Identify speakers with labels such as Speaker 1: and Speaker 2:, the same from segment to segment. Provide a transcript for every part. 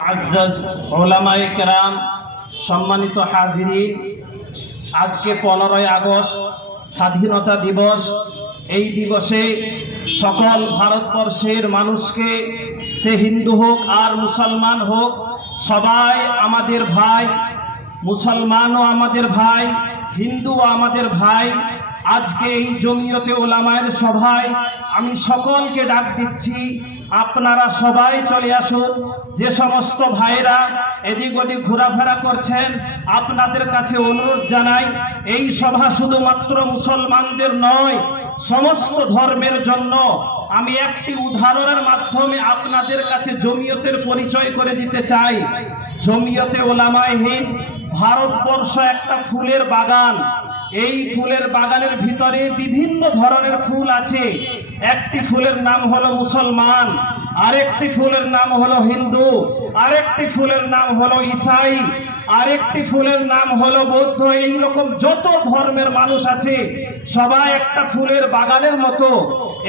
Speaker 1: ওলামায়ে কেরাম, সম্মানিত হাজিরিন, আজকে পনেরোই আগস্ট, স্বাধীনতা দিবস। এই দিবসে সকল ভারতবর্ষের মানুষকে, সে হিন্দু হোক আর মুসলমান হোক, সবাই আমাদের ভাই, মুসলমানও আমাদের ভাই, হিন্দুও আমাদের ভাই আজকে এই জমিয়তে ওলামায়ের সভায় আমি সকলকে ডাক দিচ্ছি, আপনারা সবাই চলে আসুন। যে সমস্ত ভাইরা এদিক ওদিক ঘোরাফেরা করছেন, আপনাদের কাছে অনুরোধ জানাই, এই সভা শুধুমাত্র মুসলমানদের নয়, সমস্ত ধর্মের জন্য আমি একটি উদাহরণের মাধ্যমে আপনাদের কাছে জমিয়তের পরিচয় করে দিতে চাই। জমিয়তে ওলামায় হিন্দ, ভারতবর্ষ একটা ফুলের বাগান। এই ফুলের বাগানের ভিতরে বিভিন্ন ধরনের ফুল আছে। একটি ফুলের নাম হলো মুসলমান, আরেকটি ফুলের নাম হলো হিন্দু, আরেকটি ফুলের নাম হলো ইসাই, আরেকটি ফুলের নাম হলো বৌদ্ধ। এই রকম যত ধর্মের মানুষ আছে, সবাই একটা ফুলের বাগানের মতো।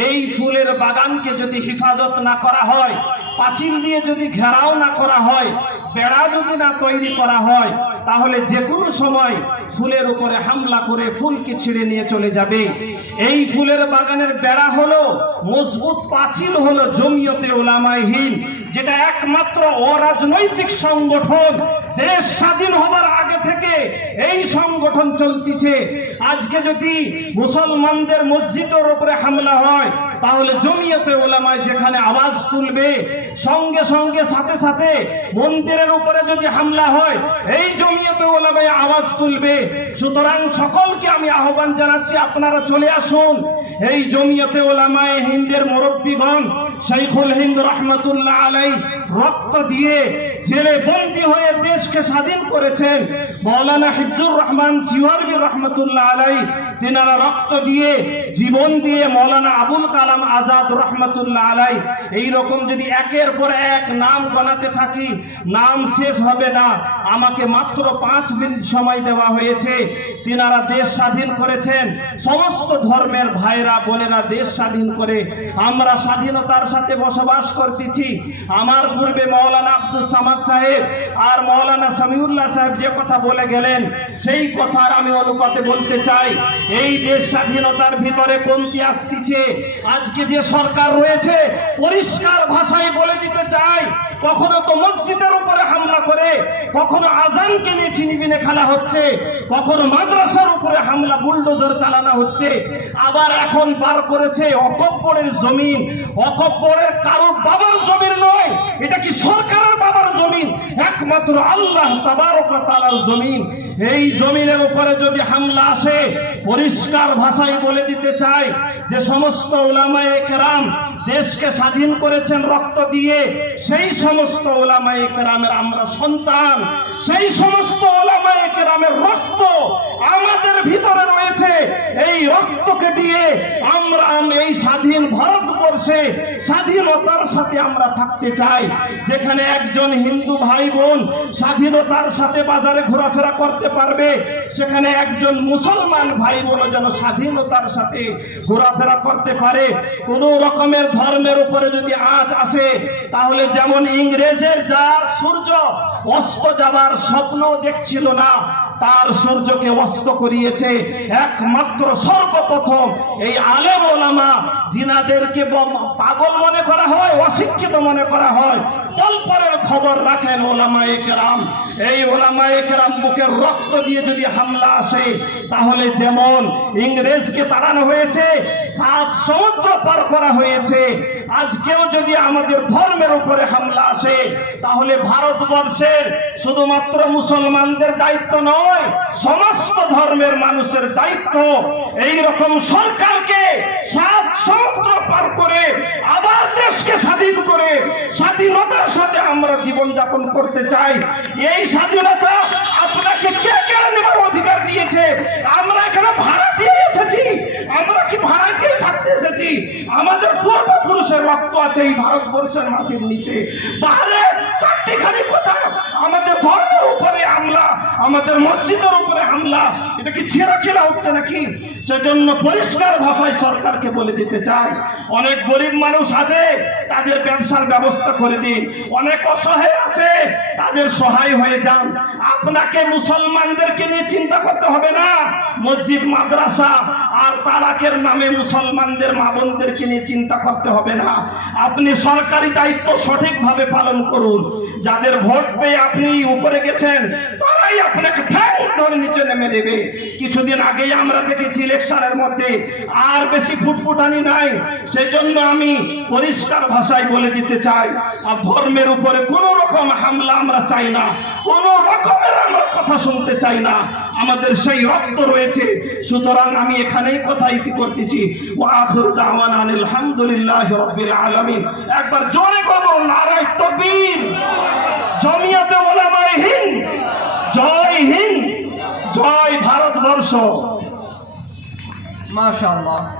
Speaker 1: এই ফুলের বাগানকে যদি হেফাজত না করা হয়, পাঁচিল দিয়ে যদি ঘেরাও না করা হয়, বেড়া যদি না তৈরি করা হয় তাহলে যে কোনো সময় ফুলের উপরে হামলা করে ফুলকে ছিঁড়ে নিয়ে চলে যাবে। এই ফুলের বাগানের বেড়া হলো, মজবুত পাঁচিল হলো জমিয়তে ওলামাইহীন যেটা একমাত্র অরাজনৈতিক সংগঠন। দেশ স্বাধীন হবার আগে থেকে এই সংগঠন চলতিছে। আজকে যদি মুসলমানদের মসজিদের উপরে হামলা হয়, তাহলে জমিয়তে ওলামায় যেখানে আওয়াজ তুলবে, সঙ্গে সঙ্গে সাথে সাথে মন্দিরের উপরে যদি হামলা হয়, এই জমিয়তে ওলামায় আওয়াজ তুলবে। সুতরাং সকলকে আমি আহ্বান জানাচ্ছি, আপনারা চলে আসুন। এই জমিয়তে ওলামায় হিন্দের মুরব্বীগণ শৈখুল হিন্দ রহমতুল্লাহ আলাই রক্ত দিয়ে জেলে বন্দী হয়ে দেশকে স্বাধীন করেছেন। মৌলানা হিজুর রহমান সিওয়ারবি রহমতুল্লাহ আলাই তিনারা রক্ত দিয়ে, জীবন দিয়ে মৌলানা আবুল কালাম আজাদ রহমতুল্লাহ আলাই এই রকম যদি একের পর এক নাম গণাতে থাকি, নাম শেষ হবে না। আমাকে মাত্র পাঁচ মিনিট সময় দেওয়া হয়েছে। তিনারা দেশ স্বাধীন করেছেন। সমস্ত ধর্মের ভাইরা বোনেরা দেশ স্বাধীন করে। আমরা স্বাধীনতার সাথে বসবাস করতেছি। আমার পূর্বে মৌলানা আব্দুল সামাদ সাহেব আর মৌলানা সামিউল্লাহ সাহেব যে কথা বলে গেলেন, সেই কথার আমি অনুপাতে বলতে চাই। এই দেশ স্বাধীনতার ভিতরে কমতি আসতেছে। আজকে যে সরকার রয়েছে, পরিষ্কার ভাষায় বলে দিতে চাই কখনো তো মসজিদের উপরে হামলা করে, কখনো আজানকে নিয়ে ছিনিবিনে খেলা হচ্ছে, কখনো মাদ্রাসার উপরে হামলা, বুলডোজার চালানো হচ্ছে। আবার এখন বার করেছে অকব্বরের জমিন। অকব্বরের কারও বাবার জমিন নয়, এটা কি জমিন একমাত্র আল্লাহ তাআলার জমিন। এই জমিনের উপরে যদি হামলা আসে, পরিষ্কার ভাষায় বলে দিতে চাই যে সমস্ত ওলামায়ে কেরাম দেশকে স্বাধীন করেছেন রক্ত দিয়ে, সেই সমস্ত ওলামায়ে কেরামের আমরা সন্তান, সেই সমস্ত ওলামায়ে কেরামের রক্ত আমাদের ভিতরে রয়েছে। এই রক্তকে দিয়ে আমরা এই স্বাধীন ভারতবর্ষে স্বাধীনতার সাথে আমরা থাকতে চাই। যেখানে একজন হিন্দু ভাই বোন স্বাধীনতার সাথে বাজারে ঘোরাফেরা করতে পারবে, সেখানে একজন মুসলমান ভাই বোন যেন স্বাধীনতার সাথে ঘোরাফেরা করতে পারে। কোন রকমের ধর্মের উপরে যদি আঁচ আসে, তাহলে যেমন ইংরেজের যার সূর্য অস্ত যাবার স্বপ্ন দেখছিল না তার সূর্যকে অস্ত করিয়েছে। একমাত্র সর্বপ্রথম এই আলেম ওলামা, জিনাদেরকে পাগল মনে করা হয়, অশিক্ষিত মনে করা হয়। পরের খবর রাখেন ওলামা একরাম। এই ওলামা একরাম বুকের রক্ত দিয়ে যদি হামলা আসে, তাহলে যেমন ইংরেজকে তাড়ানো হয়েছে, সাত সমুদ্র পার করা হয়েছে আজকেও যদি আমাদের ধর্মের উপরে হামলা আসে, তাহলে ভারতবর্ষের শুধুমাত্র মুসলমানদের দায়িত্ব নয়, সমস্ত ধর্মের মানুষের দায়িত্ব। এই রকম সরকারকে সাত সমুদ্র পার করে আবার দেশকে স্বাধীন করে স্বাধীনতার সাথে আমরা জীবন যাপন করতে চাই। এই স্বাধীনতা আপনাকে কে কেড়ে নেবার অধিকার দিয়েছে? আমরা এখানে ভাড়া দিয়ে এসেছি। আমরা কি ভাড়া দিয়ে থাকতে এসেছি? আমাদের পূর্বপুরুষের রক্ত আছে, এই ভারতবর্ষের মাটির নিচে। বাইরে চারটিখানি কথা আমাদের ধর্মের উপরে হামলা, আমাদের মসজিদের উপরে হামলা। এটা কি ছেঁড়া খেলা হচ্ছে নাকি? সেজন্য পরিষ্কার ভাষায় সরকারকে বলে দিতে চাই। অনেক গরিব মানুষ আছে, তাদের ব্যবসার ব্যবস্থা করে দিন। অনেক অসহায় আছে, তাদের সহায় হয়ে যান। আপনাকে মুসলমানদেরকে নিয়ে চিন্তা করতে হবে না। মসজিদ, মাদ্রাসা আর তালাকের নামে মুসলমানদের মা বোনদেরকে নিয়ে চিন্তা করতে হবে না। আপনি সরকারি দায়িত্ব সঠিকভাবে পালন করুন। যাদের ভোট পেয়ে আপনি উপরে গেছেন, তারাই আপনাকে ঠ্যাং ধরে নিচে নেমে দেবে। কিছুদিন আগেই আমরা দেখেছি ইলেকশনের মধ্যে আর বেশি ফুটফুটানি নাই। সেজন্য আমি পরিষ্কার ভাষায় বলে দিতে চাই, আর ধর্মের উপরে কোন রকম হামলা আমরা চাই না। কোন রকমের আমরা কথা শুনতে চাই না। আমাদের সেই রক্ত রয়েছে। সুতরাং আমি এখানেই কথা ইতি করতেছি। আলহামদুলিল্লাহ রব্বিল আলামিন। একবার জোরে করব নারায় তকবীর। জমিয়াতে ওলামায়ে হিন্দ। জয় হিন্দ। জয় ভারতবর্ষ।
Speaker 2: মাশাআল্লাহ।